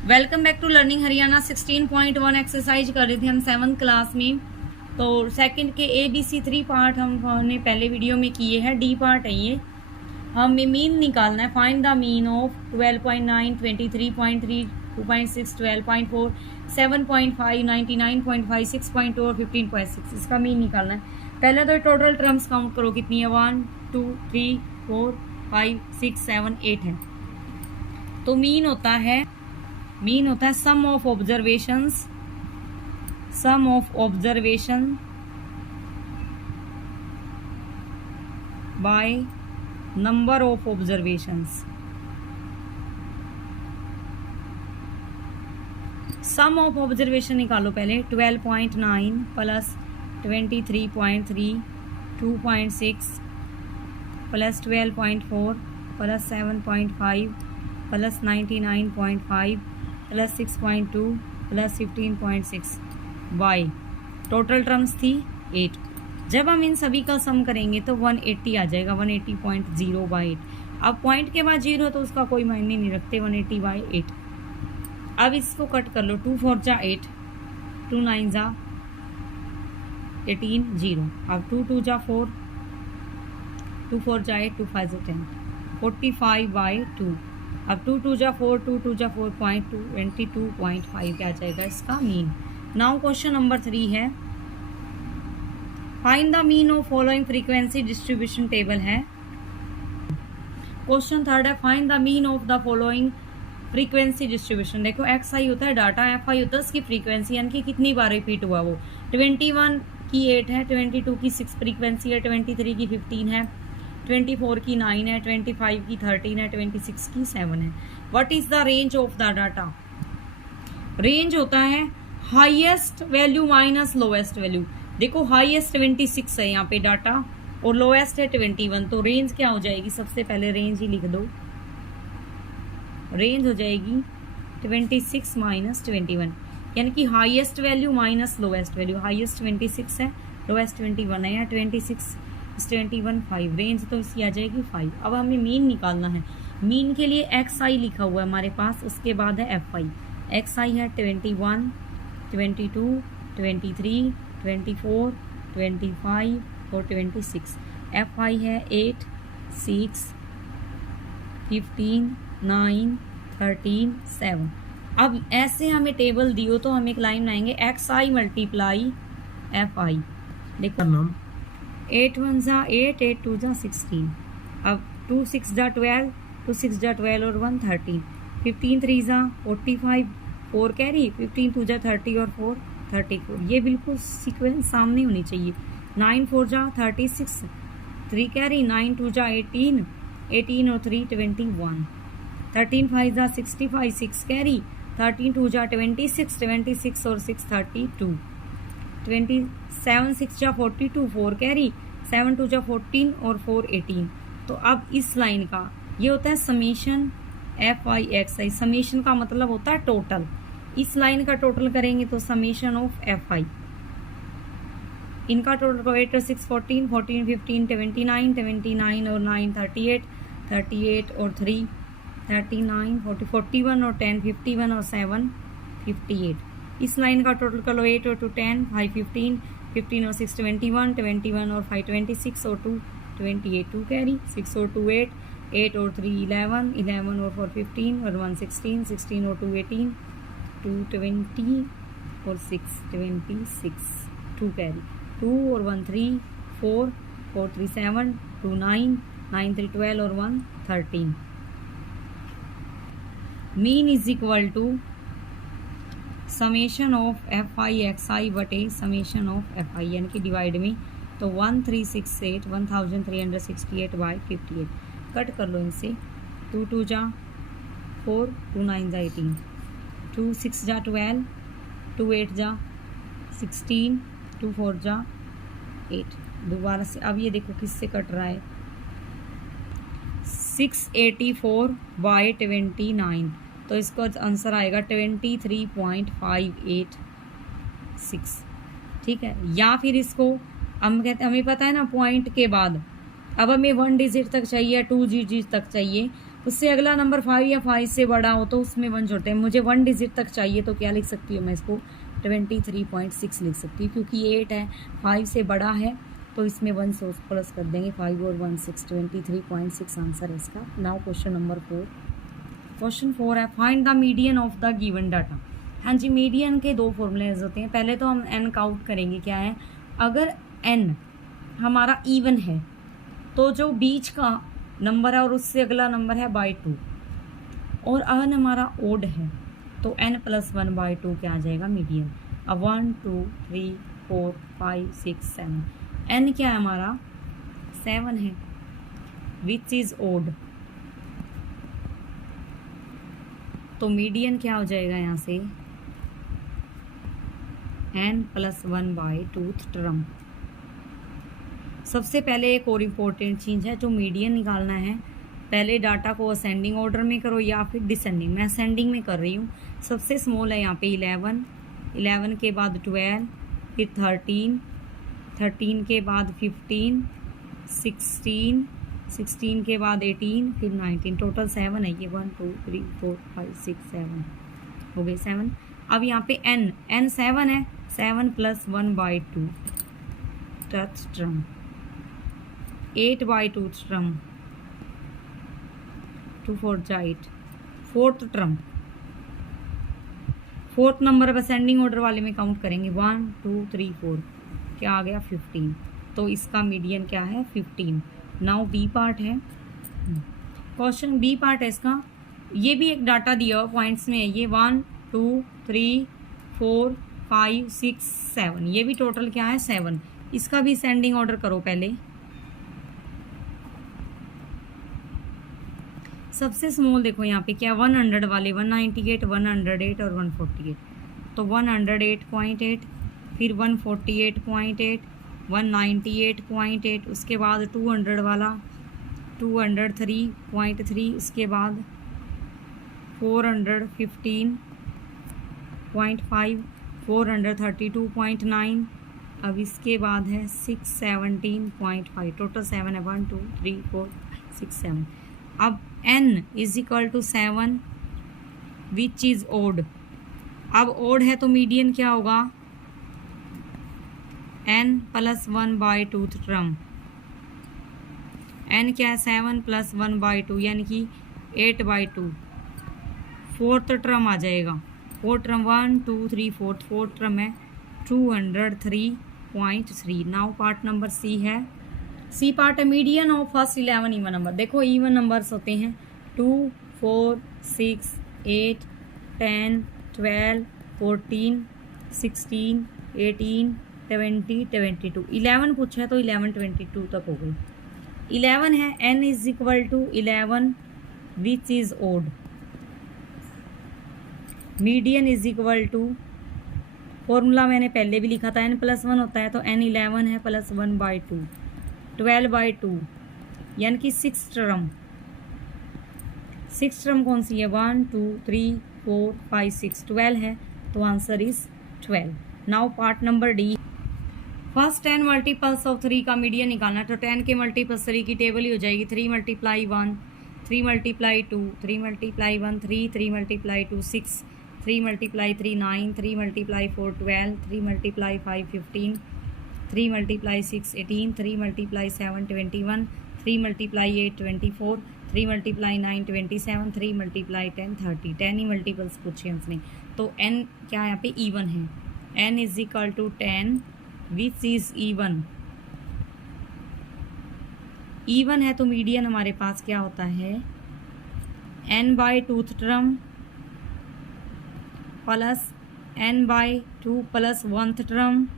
Welcome back to learning Haryana. 16.1 exercise कर रहे थे हम 7th क्लास में। तो सेकंड के ABC 3 पार्ट हमने पहले वीडियो में किए हैं। डी पार्ट है ये। हमें मीन निकालना है। फाइंड द मीन ऑफ 12.9, 23.3, 2.6, 12.4, 7.5, 99.5, 6.2 और 15.6। इसका मीन निकालना है। पहले तो टोटल टर्म्स काउंट करो कितनी है। 1 2 3 4 5 6 7 8 है। तो मीन होता है sum of observation by number of observations. Sum of observation निकालो पहले। 12.9 plus 23.3, 2.6 plus 12.4 plus 7.5 plus 99.5 plus 6.2 plus 15.6 y. Total terms थी 8। जब हम इन सभी का सम करेंगे तो 180 आ जाएगा। 180.0/8। अब पॉइंट के बाद 0 तो उसका कोई मायने नहीं रखते। 180/8। अब इसको कट कर लो। 2 4 जा 8, 2 9 जा 18, 0। अब 2 2 जा 4, 2 4 जा 8, 2 5 जा 10, 45/2। अब 2 2 जा 4, 2 2 जा 4, 22.5 क्या जाएगा इसका मीन। नाउ क्वेश्चन नंबर 3 है। Find the mean of following frequency distribution table है। क्वेश्चन थर्ड है। Find the mean of the following frequency distribution. देखो XI होता है डाटा, FI होता है उसकी फ्रीक्वेंसी, यानी कि कितनी बार रिपीट हुआ वो। 21 की 8 है, 22 की 6 फ्रीक्वेंसी है, 23 की 15 है, 24 की 9 है, 25 की 13 है, 26 की 7 है। What is the range of the data. Range होता है highest value minus lowest value. देखो हाईएस्ट 26 है यहाँ पे डाटा और लोएस्ट है 21। तो रेंज क्या हो जाएगी, सबसे पहले रेंज ही लिख दो। रेंज हो जाएगी 26 माइनस 21, यानी कि highest value minus lowest value. Highest 26 है, लोएस्ट 21 है, या 26 21 5। रेंज तो इसकी आ जाएगी 5। अब हमें मीन निकालना है। मीन के लिए XI लिखा हुआ है हमारे पास, उसके बाद है FI। XI है 21, 22, 23, 24, 25 और 26। FI है 8, 6, 15, 9, 13, 7। अब ऐसे हमें टेबल दियो तो हम एक लाइन बनाएंगे। XI multiply FI। देखो 8 1 जा 8, 8 2 जा 16। अब 2 6 जा 12, 2 6 जा 12 और 1 13, 15 3 जा 45, 4 कैरी, 15 2 जा 30 और 4 34। ये बिल्कुल सीक्वेंस सामने होनी चाहिए। 9 4 जा 36, 3 कैरी, 9 2 जा 18, 18 और 3 21, 13 5 जा 65, 6 कैरी, 13 2 जा 26, 26 और 6 32, 27 6 जा 42, 4 कैरी, 7 2 जा 14 और 4 18। तो अब इस लाइन का ये होता है समेशन FI XI। समेशन का मतलब होता है टोटल। इस लाइन का टोटल करेंगे तो समेशन ऑफ FI। इनका टोटल को 8 और 6 14, 14 15 29, 29 और 9 38, 38 और 3 39, 40 41 और 10 51 और 7 58। इस लाइन का टोटल कर लो। 8 और 2 10, 5 15, 15 और 6 21, 21 और 5 26 और 2 28, 2 कैरी, 6 और 2 8, 8 और 3 11, 11 और 4 15 और 1 16, 16 और 2 18, 2 20 और 6 26, 2 कैरी, 2 और 1 3 4, 4 3 7, 2 9, 9 3 12 और 1 13। Mean is equal to summation of FI XI बटे समेशन ऑफ FI, यानी कि डिवाइड में। तो 1368 1368/58। कट कर लो इनसे। 2 2 जा 4, 2 9 जा 18, 2 6 जा 12, 2 8 जा 16, 2 4 जा 8। दोबारा से अब ये देखो किससे कट रहा है। 684/29। तो इसका आंसर आएगा 23.586। ठीक है। या फिर इसको हम कहते हैं, हमें पता है ना पॉइंट के बाद अब हमें 1 डिजिट तक चाहिए, 2 डिजिट तक चाहिए। उससे अगला नंबर 5 या 5 से बड़ा हो तो उसमें 1 जोड़ते हैं। मुझे 1 डिजिट तक चाहिए तो क्या लिख सकती हूँ मैं इसको 23.6 लिख सकती हूँ, क्योंकि 8 है, 5 से बड़ा है तो इसमें 1 से प्लस कर देंगे। 5 और 1 6, 23.6 आंसर है इसका। Now question number 4। क्वेश्चन 4 है find the median of the given data. हाँ जी, मीडियन के 2 फॉर्मूलेज होते हैं। पहले तो हम n काउंट करेंगे, क्या है, अगर n हमारा इवन है तो जो बीच का नंबर है और उससे अगला नंबर है बाई 2, और n हमारा ओड है तो n+1/2 क्या आ जाएगा, मीडियन। अब 1 2 3 4 5 6 7, n क्या है हमारा 7 है, विच इज ओड, तो मीडियन क्या हो जाएगा यहाँ से n+1/2 टर्म। सबसे पहले एक और इम्पोर्टेंट चीज़ है, जो मीडियन निकालना है पहले डाटा को असेंडिंग ऑर्डर में करो या फिर डिसेंडिंग। मैं असेंडिंग में कर रही हूँ। सबसे स्मॉल है यहाँ पे 11, 11 के बाद 12, फिर 13, 13 के बाद 15, 16, 16 के बाद 18, फिर 19, टोटल 7 है ये। 1 2 3 4 5 6 7 हो गए 7। अब यहाँ पे n 7 है, 7+1/2 term, 8/2 term, 2 4 8, fourth term, fourth number अब असेंडिंग ऑर्डर वाले में काउंट करेंगे। 1 2 3 4, क्या आ गया 15, तो इसका मीडियन क्या है 15। नाउ बी पार्ट है, क्वेश्चन बी पार्ट है इसका। ये भी एक डाटा दिया हुआ पॉइंट्स में है, ये 1 2 3 4 5 6 7, ये भी टोटल क्या है 7। इसका भी असेंडिंग ऑर्डर करो पहले। सबसे स्मॉल देखो यहाँ पे क्या 100 वाले 198, 108 और 148, तो 108.8, फिर 148.8, 198.8, उसके बाद 200 वाला 203.3, उसके बाद 415.5, 432.9, अब इसके बाद है 617.5, टोटल 7 है। 1 2 3 4 6 7। अब n = 7 विच इज ओड। अब ओड है तो मीडियन क्या होगा n+1/2 टर्म। n क्या है 7+1/2 यानी कि 8/2, फोर्थ टर्म आ जाएगा। फोर्थ टर्म 1 2 3 फोर्थ टर्म है 203.3। नाउ पार्ट नंबर सी है। सी पार्ट है median of first 11 even number. देखो इवन नंबर्स होते हैं 2 4 6 8 10 12 14 16 18 20 22। 11 पूछा है तो 11 22 तक हो गई। 11 है n = 11 which is odd. Median = formula मैंने पहले भी लिखा था, n+1 होता है तो n 11 है +1/2, 12/2 यानी कि 6 टर्म। 6 टर्म कौन सी है 1 2 3 4 5 6, 12 है तो answer is 12। Now part number D. First 10 multiples of 3 का मीडियन निकालना, तो 10 के मल्टीपल्स 3 की टेबल ही हो जाएगी। 3 × 1, 3 × 2, 3 × 1 3, 3 × 2 6, 3 × 3 9, 3 × 4 12, 3 × 5 15, 3 × 6 18, 3 × 7 21, 3 × 8 24, 3 × 9 27, 3 × 10 30। 10 ही मल्टीपल्स पूछे उसने, तो n क्या यहाँ पे इवन है। n = 10 which is even. Even है तो मीडियन हमारे पास क्या होता है n/2 term plus n/2 plus 1th term,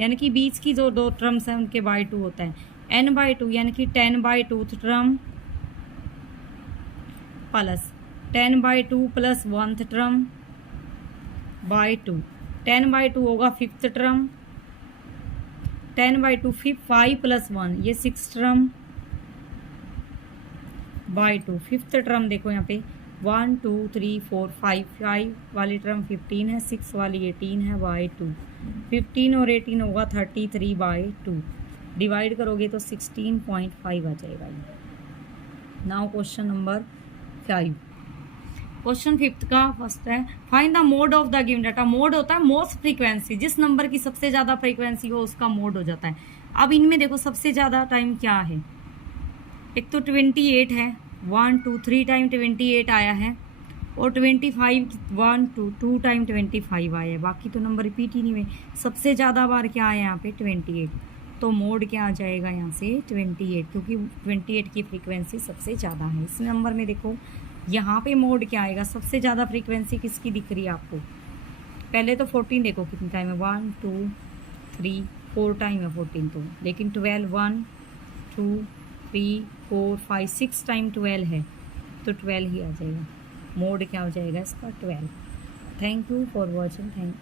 यानी कि बीच की जो 2 टर्म्स हैं उनके बाय 2 होता है। n/2 यानी कि 10/2 term plus 10/2 plus 1th term by 2। 10/2 होगा 5th टर्म, 10/2 5 + 1 ये 6 टर्म बाय 2। 5th टर्म देखो यहाँ पे 1 2 3 4 5, 5 वाली टर्म 15 है, 6 वाली 18 है बाय 2। 15 और 18 होगा 33/2, डिवाइड करोगे तो 16.5 आ जाएगा। Now question number 5। क्वेश्चन 5 का फर्स्ट है, find the mode of the given data. Mode होता है मोस्ट फ्रीक्वेंसी, जिस नंबर की सबसे ज्यादा फ्रीक्वेंसी हो उसका मोड हो जाता है। अब इनमें देखो सबसे ज्यादा टाइम क्या है, एक तो 28 है, 1 2 3 टाइम 28 आया है, और 25 1 2 2 टाइम 25 आया है, बाकी तो नंबर रिपीट ही नहीं हुए। सबसे ज़्यादा बार क्या है यहाँ पे 28, तो मोड क्या आ जाएगा यहाँ से 28, क्योंकि 28 की फ्रीक्वेंसी सबसे ज़्यादा है। इस नंबर में देखो यहाँ पे मोड क्या आएगा, सबसे ज़्यादा फ्रीक्वेंसी किसकी दिख रही है आपको। पहले तो 14 देखो कितनी टाइम है, 1 2 3 4 टाइम है 14 तो, लेकिन 12 1 2 3 4 5 6 टाइम 12 है, तो 12 ही आ जाएगा। मोड क्या हो जाएगा इसका 12। Thank you for watching. Thank